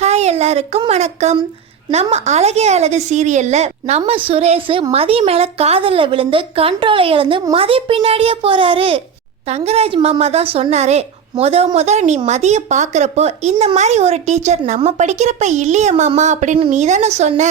Hi எல்லாருக்கும் வணக்கம். நம்ம அழகே அழகு சீரியல்ல நம்ம சுரேஷ் மதி மேல காதல்ல விழுந்து கண்ட்ரோலை இழந்து மதி பின்னாடியே போறாரு. தங்கராஜ் மாமா தான் சொன்னாரு, முத நீ மதியை பார்க்குறப்போ இந்த மாதிரி ஒரு டீச்சர் நம்ம படிக்கிறப்ப இல்லையே மாமா அப்படின்னு நீ தானே சொன்ன.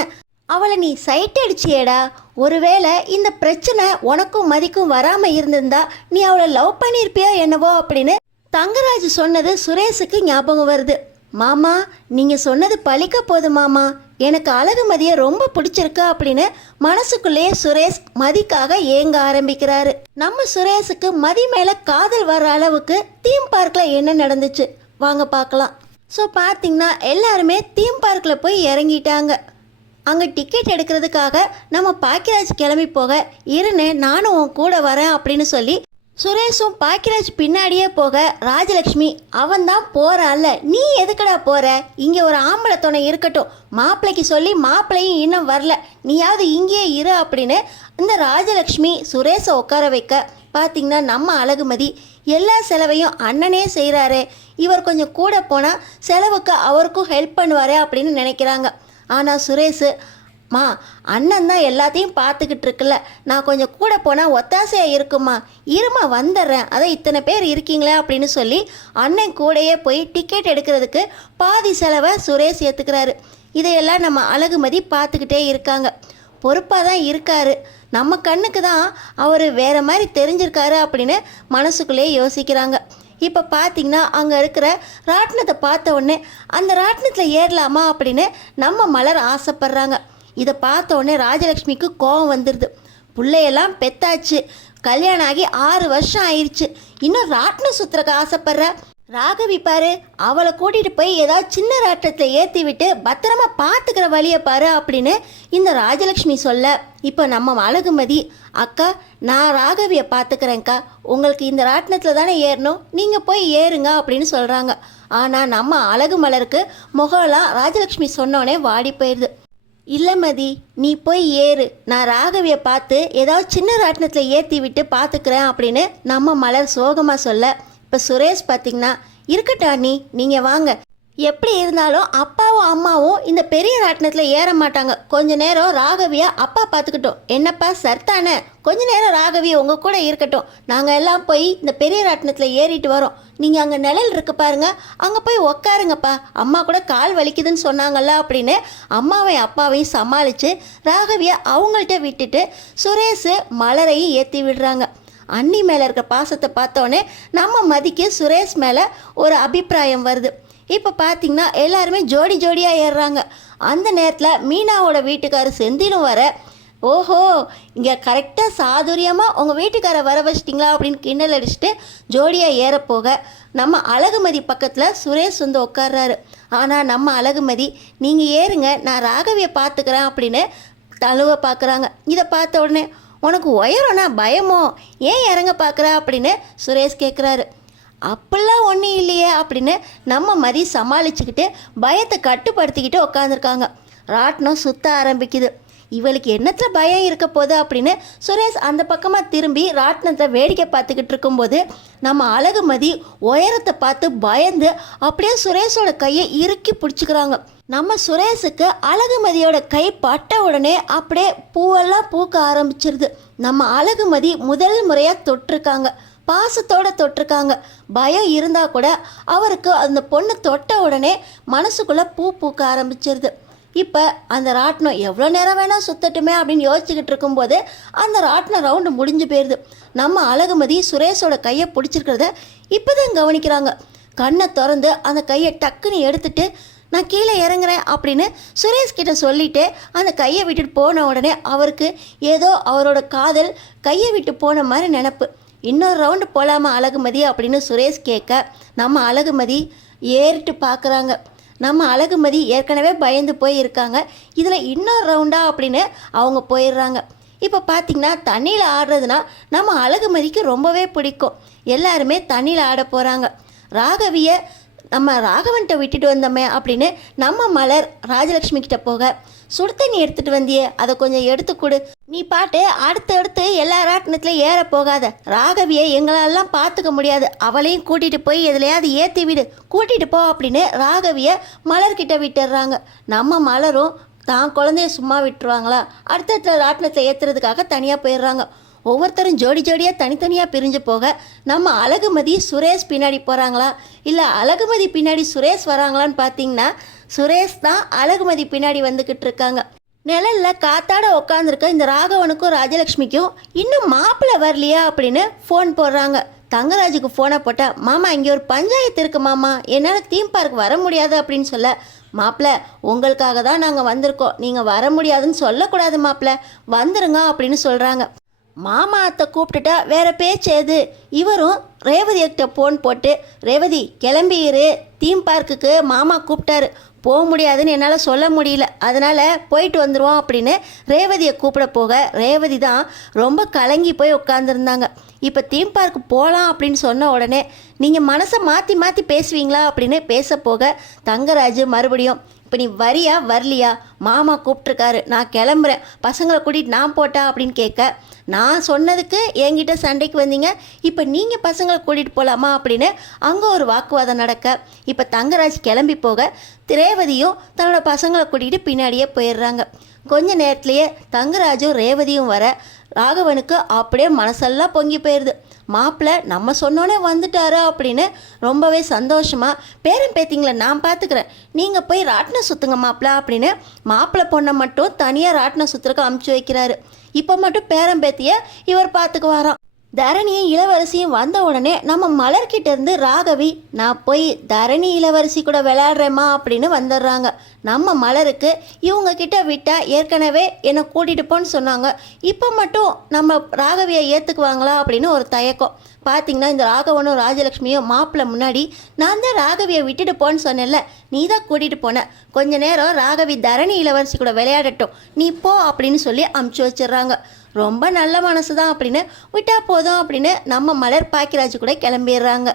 அவளை நீ சைட் அடிச்சியேடா. ஒருவேளை இந்த பிரச்சனை உனக்கும் மதிக்கும் வராமல் இருந்திருந்தா நீ அவளை லவ் பண்ணியிருப்பியா என்னவோ அப்படின்னு தங்கராஜ் சொன்னது சுரேஷுக்கு ஞாபகம் வருது. மாமா நீங்கள் சொன்னது பழிக்க போதும் மாமா, எனக்கு அழகு மதியை ரொம்ப பிடிச்சிருக்கு அப்படின்னு மனசுக்குள்ளேயே சுரேஷ் மதிக்காக ஏங்க ஆரம்பிக்கிறாரு. நம்ம சுரேஷுக்கு மதி மேலே காதல் வர்ற அளவுக்கு தீம் பார்க்கில் என்ன நடந்துச்சு வாங்க பார்க்கலாம். ஸோ பார்த்தீங்கன்னா எல்லாருமே தீம் பார்க்கில் போய் இறங்கிட்டாங்க. அங்கே டிக்கெட் எடுக்கிறதுக்காக நம்ம பாக்கியராஜ் கிளம்பி போக இருன்னு நானும் உன் கூட வரேன் அப்படின்னு சொல்லி சுரேஷும் பாக்கியராஜ் பின்னாடியே போக ராஜலக்ஷ்மி அவன் தான் போகிறான்ல, நீ எதுக்கடா போகிற, இங்கே ஒரு ஆம்பளை துணை இருக்கட்டும், மாப்பிள்ளைக்கு சொல்லி மாப்பிள்ளையும் இன்னும் வரல, நீயாவது இங்கேயே இரு அப்படின்னு இந்த ராஜலக்ஷ்மி சுரேஷை உட்கார வைக்க பார்த்திங்கன்னா நம்ம அழகுமதி எல்லா செலவையும் அண்ணனே செய்கிறாரு, இவர் கொஞ்சம் கூட போனால் செலவுக்கு அவருக்கும் ஹெல்ப் பண்ணுவார் அப்படின்னு நினைக்கிறாங்க. ஆனால் சுரேஷ் மா அண்ணன் தான் எல்லாத்தையும் பார்த்துக்கிட்டு இருக்குல்ல, நான் கொஞ்சம் கூட போனால் ஒத்தாசையாக இருக்குமா, இருமா வந்துடுறேன், அதான் இத்தனை பேர் இருக்கீங்களே அப்படின்னு சொல்லி அண்ணன் கூடையே போய் டிக்கெட் எடுக்கிறதுக்கு பாதி செலவை சுரேஷ் ஏற்றுக்கிறாரு. இதையெல்லாம் நம்ம அழகுமதி பார்த்துக்கிட்டே இருக்காங்க. பொறுப்பாக தான் இருக்காரு, நம்ம கண்ணுக்கு தான் அவர் வேறு மாதிரி தெரிஞ்சிருக்காரு அப்படின்னு மனசுக்குள்ளேயே யோசிக்கிறாங்க. இப்போ பார்த்தீங்கன்னா அங்கே இருக்கிற ராட்டினத்தை பார்த்த உடனே அந்த ராட்டினத்தில் ஏறலாமா அப்படின்னு நம்ம மலர் ஆசைப்படுறாங்க. இதை பார்த்த உடனே ராஜலக்ஷ்மிக்கு கோபம் வந்துடுது. பிள்ளையெல்லாம் பெத்தாச்சு, கல்யாணம் ஆகி 6 வருஷம் ஆயிடுச்சு, இன்னும் ராட்டினம் சுற்றுறக்கு ஆசைப்படுற. ராகவி பாரு, அவளை கூட்டிகிட்டு போய் ஏதாவது சின்ன ராட்டினத்தில் ஏற்றி விட்டு பத்திரமா பார்த்துக்கிற வழியை பாரு அப்படின்னு இந்த ராஜலக்ஷ்மி சொல்ல, இப்போ நம்ம அழகுமதி அக்கா நான் ராகவியை பார்த்துக்கிறேன்க்கா, உங்களுக்கு இந்த ராட்டினத்தில் தானே ஏறணும், நீங்கள் போய் ஏறுங்க அப்படின்னு சொல்கிறாங்க. ஆனால் நம்ம அழகு மலருக்கு முகம்லாம் ராஜலக்ஷ்மி சொன்னோடனே வாடி போயிடுது. இல்லை மதி நீ போய் ஏறு, நான் ராகவியை பார்த்து ஏதாவது சின்ன ராட்டினத்தில் ஏற்றி விட்டு பார்த்துக்கிறேன் அப்படின்னு நம்ம மலர் சோகமாக சொல்ல, இப்போ சுரேஷ் பார்த்திங்கன்னா இருக்கட்டும் நீ நீங்கள் வாங்க, எப்படி இருந்தாலும் அப்பாவும் அம்மாவும் இந்த பெரிய ராட்டினத்தில் ஏற மாட்டாங்க, கொஞ்ச நேரம் ராகவியை அப்பா பார்த்துக்கிட்டோம், என்னப்பா சர்த்தானே, கொஞ்ச நேரம் ராகவி உங்கள் கூட இருக்கட்டும், நாங்கள் எல்லாம் போய் இந்த பெரிய ராட்டினத்தில் ஏறிட்டு வரோம், நீங்கள் அங்கே நிழல் இருக்கு பாருங்க, அங்கே போய் உக்காருங்கப்பா, அம்மா கூட கால் வலிக்குதுன்னு சொன்னாங்கல்ல அப்படின்னு அம்மாவையும் அப்பாவையும் சமாளித்து ராகவியை அவங்கள்ட்ட விட்டுட்டு சுரேஷ் மலரையும் ஏற்றி விடுறாங்க. அண்ணி மேலே இருக்க பாசத்தை பார்த்தோன்னே நம்ம மதிக்கு சுரேஷ் மேலே ஒரு அபிப்பிராயம் வருது. இப்போ பார்த்தீங்கன்னா எல்லாருமே ஜோடி ஜோடியாக ஏறுறாங்க. அந்த நேரத்தில் மீனாவோட வீட்டுக்காரர் செந்திலும் வர, ஓஹோ இங்கே கரெக்டாக சாதுரியமாக உங்கள் வீட்டுக்காரை வர வச்சிட்டிங்களா அப்படின்னு கிண்டல் அடிச்சுட்டு ஜோடியாக ஏறப்போக நம்ம அழகுமதி பக்கத்தில் சுரேஷ் வந்து உட்கார்றாரு. ஆனால் நம்ம அழகுமதி நீங்கள் ஏறுங்க நான் ராகவியை பார்த்துக்கிறேன் அப்படின்னு தழுவ பார்க்குறாங்க. இதை பார்த்த உடனே உனக்கு உயரம்னா பயமோ, ஏன் இறங்க பார்க்குற அப்படின்னு சுரேஷ் கேட்குறாரு. அப்படிலாம் ஒன்றும் இல்லையே அப்படின்னு நம்ம மதி சமாளிச்சுக்கிட்டு பயத்தை கட்டுப்படுத்திக்கிட்டு உட்காந்துருக்காங்க. ராட்டினம் சுற்ற ஆரம்பிக்குது. இவளுக்கு என்னத்தில் பயம் இருக்க போகுது அப்படின்னு சுரேஷ் அந்த பக்கமாக திரும்பி ராட்டினத்தை வேடிக்கை பார்த்துக்கிட்டு இருக்கும்போது நம்ம அழகுமதி உயரத்தை பார்த்து பயந்து அப்படியே சுரேஷோட கையை இறுக்கி பிடிச்சிக்கிறாங்க. நம்ம சுரேஷுக்கு அழகுமதியோட கை பட்ட உடனே அப்படியே பூவெல்லாம் பூக்க ஆரம்பிச்சிருது. நம்ம அழகுமதி முதல் முறையாக தொட்டிருக்காங்க, பாசத்தோடு தொட்டிருக்காங்க. பயம் இருந்தால் கூட அவருக்கு அந்த பொண்ணு தொட்ட உடனே மனசுக்குள்ளே பூ பூக்க ஆரம்பிச்சிருது. இப்போ அந்த ராட்டினம் எவ்வளோ நேரம் வேணால் சுற்றட்டுமே அப்படின்னு யோசிச்சுக்கிட்டு இருக்கும்போது அந்த ராட்டினம் ரவுண்டு முடிஞ்சு போயிடுது. நம்ம அழகுமதி சுரேஷோட கையை பிடிச்சிருக்கிறத இப்போ தான் கவனிக்கிறாங்க. கண்ணை திறந்து அந்த கையை டக்குன்னு எடுத்துட்டு நான் கீழே இறங்குறேன் அப்படின்னு சுரேஷ் கிட்ட சொல்லிவிட்டு அந்த கையை விட்டுட்டு போன உடனே அவருக்கு ஏதோ அவரோட காதல் கையை விட்டு போன மாதிரி நினப்பு. இன்னொரு ரவுண்டு போகலாமா அழகுமதி அப்படின்னு சுரேஷ் கேட்க நம்ம அழகுமதி ஏறிட்டு பார்க்குறாங்க. நம்ம அழகுமதி ஏற்கனவே பயந்து போய் இருக்காங்க, இதில் இன்னொரு ரவுண்டா அப்படின்னு அவங்க போயிடுறாங்க. இப்போ பார்த்திங்கன்னா தண்ணியில் ஆடுறதுனா நம்ம அழகுமதிக்கு ரொம்பவே பிடிக்கும். எல்லாருமே தண்ணியில் ஆட போகிறாங்க. ராகவியை நம்ம ராகவன்கிட்ட விட்டுட்டு வந்தோமே அப்படின்னு நம்ம மலர் ராஜலக்ஷ்மி கிட்ட போக, சுடு தண்ணி எடுத்துட்டு வந்தியே, அதை கொஞ்சம் எடுத்து கொடு. நீ பாட்டு அடுத்து எல்லா ராட்டினத்துலையும் ஏற போகாத. ராகவியை எங்களெல்லாம் பார்த்துக்க முடியாது, அவளையும் கூட்டிகிட்டு போய் எதுலையாவது ஏற்றி விடு, கூட்டிகிட்டு போ அப்படின்னு ராகவியை மலர்கிட்ட விட்டுடுறாங்க. நம்ம மலரும் தான் குழந்தைய சும்மா விட்டுருவாங்களா, அடுத்த ராட்டினத்தில் ஏற்றுறதுக்காக தனியாக போயிடுறாங்க. ஒவ்வொருத்தரும் ஜோடி ஜோடியாக தனித்தனியாக பிரிஞ்சு போக, நம்ம அழகுமதி சுரேஷ் பின்னாடி போகிறாங்களா இல்லை அழகுமதி பின்னாடி சுரேஷ் வராங்களான்னு பார்த்தீங்கன்னா சுரேஷ் தான் அழகுமதி பின்னாடி வந்துக்கிட்டு இருக்காங்க. நிழலில் காத்தாட உட்காந்துருக்க இந்த ராகவனுக்கும் ராஜலக்ஷ்மிக்கும் இன்னும் மாப்பிள்ளை வரலையா அப்படின்னு ஃபோன் போடுறாங்க. தங்கராஜுக்கு ஃபோனை போட்டால், மாமா இங்கே ஒரு பஞ்சாயத்து இருக்குது மாமா, என்னால் தீம் பார்க் வர முடியாது அப்படின்னு சொல்ல, மாப்பிள்ளை உங்களுக்காக தான் நாங்கள் வந்திருக்கோம், நீங்கள் வர முடியாதுன்னு சொல்லக்கூடாது மாப்பிள்ளை, வந்துருங்க அப்படின்னு சொல்கிறாங்க. மாமா அத்தை கூப்பிட்டுட்டா வேற பேச்சு எது? இவரும் ரேவதி கிட்ட ஃபோன் போட்டு, ரேவதி கிளம்பிடு, தீம் பார்க்குக்கு மாமா கூப்பிட்டாரு, போக முடியாதுன்னு என்னால் சொல்ல முடியல, அதனால் போயிட்டு வந்துடுவோம் அப்படின்னு ரேவதியை கூப்பிட போக, ரேவதி தான் ரொம்ப கலங்கி போய் உட்காந்துருந்தாங்க. இப்போ தீம் பார்க்கு போகலாம் அப்படின்னு சொன்ன உடனே, நீங்கள் மனசை மாற்றி மாற்றி பேசுவீங்களா அப்படின்னு பேச போக, தங்கராஜ் மறுபடியும், இப்போ நீ வரியா வரலையா, மாமா கூப்பிட்ருக்காரு, நான் கிளம்புறேன், பசங்களை கூட்டிகிட்டு நான் போட்டா அப்படின்னு கேட்க, நான் சொன்னதுக்கு என்கிட்ட சண்டைக்கு வந்தீங்க, இப்போ நீங்கள் பசங்களை கூட்டிகிட்டு போகலாமா அப்படின்னு அங்கே ஒரு வாக்குவாதம் நடக்க, இப்போ தங்கராஜ் கிளம்பி போக ரேவதியும் தன்னோட பசங்களை கூட்டிகிட்டு பின்னாடியே போயிடுறாங்க. கொஞ்ச நேரத்துலையே தங்கராஜும் ரேவதியும் வர ராகவனுக்கு அப்படியே மனசெல்லாம் பொங்கி போயிடுது. மாப்பிள்ளை நம்ம சொன்னோன்னே வந்துட்டாரு அப்படின்னு ரொம்பவே சந்தோஷமாக, பேரன் பேத்திங்களை நான் பார்த்துக்கிறேன், நீங்கள் போய் ராட்டினம் சுற்றுங்க மாப்பிள்ளை அப்படின்னு மாப்பிள்ளை பொண்ணை மட்டும் தனியாக ராட்டினம் சுற்றுறக்கு அமுச்சு வைக்கிறாரு. இப்போ மட்டும் பேரன் பேத்தியை இவர் பார்த்துக்குவாராம். தரணியும் இளவரசியும் வந்த உடனே நம்ம மலர்கிட்ட இருந்து ராகவி, நான் போய் தரணி இளவரசி கூட விளையாடுறேம்மா அப்படின்னு வந்துடுறாங்க. நம்ம மலருக்கு இவங்க கிட்ட விட்டால் ஏற்கனவே என்னை கூட்டிகிட்டு போன்னு சொன்னாங்க, இப்போ மட்டும் நம்ம ராகவியை ஏற்றுக்குவாங்களா அப்படின்னு ஒரு தயக்கம். பார்த்திங்கன்னா இந்த ராகவனும் ராஜலக்ஷ்மியும் மாப்பிள்ளை முன்னாடி, நான் தான் ராகவியை விட்டுட்டு போன்னு சொன்னேன்ல, நீ தான் கூட்டிகிட்டு போன, கொஞ்ச நேரம் ராகவி தரணி இளவரசி கூட விளையாடட்டும், நீ போ அப்படின்னு சொல்லி அமுச்சு வச்சிடுறாங்க. ரொம்ப நல்ல மனசு தான் அப்படின்னு விட்டா போதும் அப்படின்னு நம்ம மலர் பாக்கியராஜ் கூட கிளம்பிடுறாங்க.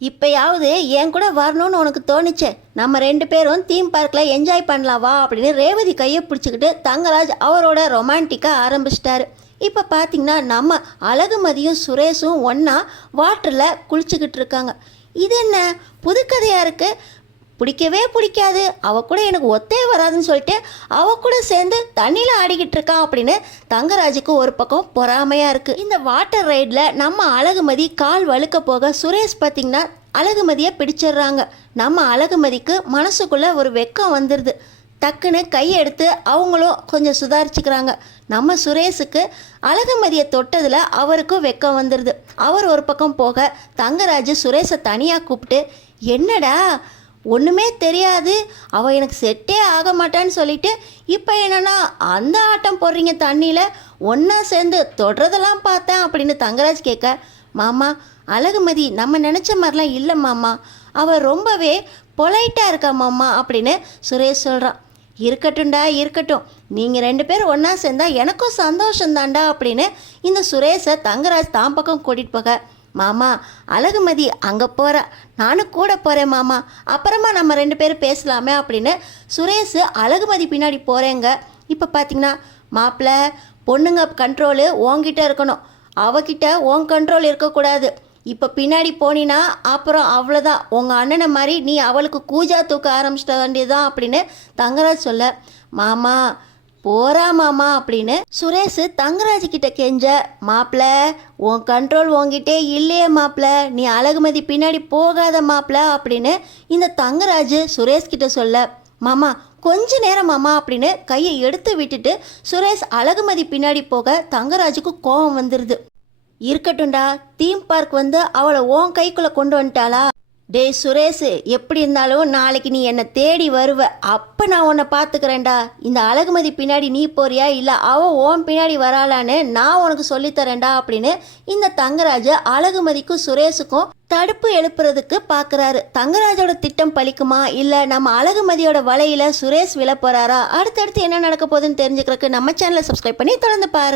இப்போயாவது என் கூட வரணும்னு உனக்கு தோணுச்சே, நம்ம 2 பேரும் தீம் பார்க்கில் என்ஜாய் பண்ணலாம் வா அப்படின்னு ரேவதி கையை பிடிச்சிக்கிட்டு தங்கராஜ் அவரோட ரொமான்டிக்காக ஆரம்பிச்சிட்டாரு. இப்போ பார்த்திங்கன்னா நம்ம அழகுமதியும் சுரேஷும் ஒன்றா வாட்டரில் குளிச்சுக்கிட்டு இருக்காங்க. இது என்ன புதுக்கதையாக இருக்குது, பிடிக்கவே பிடிக்காது, அவ கூட எனக்கு ஒத்தே வராதுன்னு சொல்லிட்டு அவ கூட சேர்ந்து தண்ணியில் ஆடிக்கிட்டு இருக்கான் அப்படின்னு தங்கராஜுக்கு ஒரு பக்கம் பொறாமையாக இருக்குது. இந்த வாட்டர் ரைடில் நம்ம அழகுமதி கால் வழுக்க போக சுரேஷ் பார்த்திங்கன்னா அழகுமதியை பிடிச்சிடுறாங்க. நம்ம அழகுமதிக்கு மனசுக்குள்ளே ஒரு வெக்கம் வந்துடுது. டக்குன்னு கையெடுத்து அவங்களும் கொஞ்சம் சுதாரிச்சுக்கிறாங்க. நம்ம சுரேஷுக்கு அழகுமதியை தொட்டதில் அவருக்கும் வெக்கம் வந்துடுது. அவர் ஒரு பக்கம் போக தங்கராஜ் சுரேஷை தனியாக கூப்பிட்டு, என்னடா ஒன்றுமே தெரியாது, அவள் எனக்கு செட்டே ஆக மாட்டான்னு சொல்லிட்டு இப்போ என்னன்னா அந்த ஆட்டம் போடுறீங்க தண்ணியில், ஒன்றா சேர்ந்து தொடுறதெல்லாம் பார்த்தேன் அப்படின்னு தங்கராஜ் கேட்க, மாமா அழகுமதி நம்ம நினச்ச மாதிரிலாம் இல்லை மாமா, அவள் ரொம்பவே பொலைட்டாக இருக்கா மாமா அப்படின்னு சுரேஷ் சொல்கிறான். இருக்கட்டும்டா இருக்கட்டும், நீங்கள் 2 பேரும் ஒன்றா சேர்ந்தா எனக்கும் சந்தோஷந்தாண்டா அப்படின்னு இந்த சுரேஷை தங்கராஜ் தான் பக்கம் கூட்டிகிட்டு போக, மாமா அழகுமதி அங்கே போகிற, நானும் கூட போகிறேன் மாமா, அப்புறமா நம்ம 2 பேரும் பேசலாமே அப்படின்னு சுரேஷ் அழகுமதி பின்னாடி போகிறேங்க. இப்போ பார்த்தீங்கன்னா மாப்பிள்ளை பொண்ணுங்க கண்ட்ரோலு உன்கிட்ட இருக்கணும், அவகிட்ட உன் கண்ட்ரோல் இருக்கக்கூடாது, இப்போ பின்னாடி போனினா அப்புறம் அவ்வளோதான், உங்கள் அண்ணனை மாதிரி நீ அவளுக்கு கூஜா தூக்க ஆரம்பிச்சிட்ட வேண்டியதுதான் அப்படின்னு தங்கராஜ் சொல்ல, மாமா போறா மாமா அப்படின்னு சுரேஷ் தங்கராஜ் கிட்ட கெஞ்ச, மாப்பிள்ள உன் கண்ட்ரோல் உன்கிட்டே இல்லையே மாப்பிள்ள, நீ அழகுமதி பின்னாடி போகாத மாப்பிள்ள அப்படின்னு இந்த தங்கராஜ் சுரேஷ் கிட்ட சொல்ல, மாமா கொஞ்ச நேரம் மாமா அப்படின்னு கையை எடுத்து விட்டுட்டு சுரேஷ் அழகுமதி பின்னாடி போக தங்கராஜுக்கு கோபம் வந்துடுது. இருக்கட்டும்டா, தீம் பார்க் வந்து அவளை உன் கைக்குள்ளே கொண்டு வந்துட்டாளா, டே சுரேஷ் எப்படி இருந்தாலும் நாளைக்கு நீ என்னை தேடி வருவ, அப்போ நான் உன்னை பார்த்துக்கிறேன்டா, இந்த அழகுமதி பின்னாடி நீ போறியா இல்லை அவள் ஓன் பின்னாடி வராளான்னு நான் உனக்கு சொல்லித்தரேன்டா அப்படின்னு இந்த தங்கராஜ் அழகுமதிக்கும் சுரேஷுக்கும் தடுப்பு எழுப்புறதுக்கு பார்க்குறாரு. தங்கராஜோட திட்டம் பலிக்குமா இல்லை நம்ம அழகுமதியோட வலையில் சுரேஷ் விழ போகிறாரா, அடுத்தடுத்து என்ன நடக்க போகுதுன்னு தெரிஞ்சுக்கிறதுக்கு நம்ம சேனலை சப்ஸ்கிரைப் பண்ணி தொடர்ந்து பாருங்க.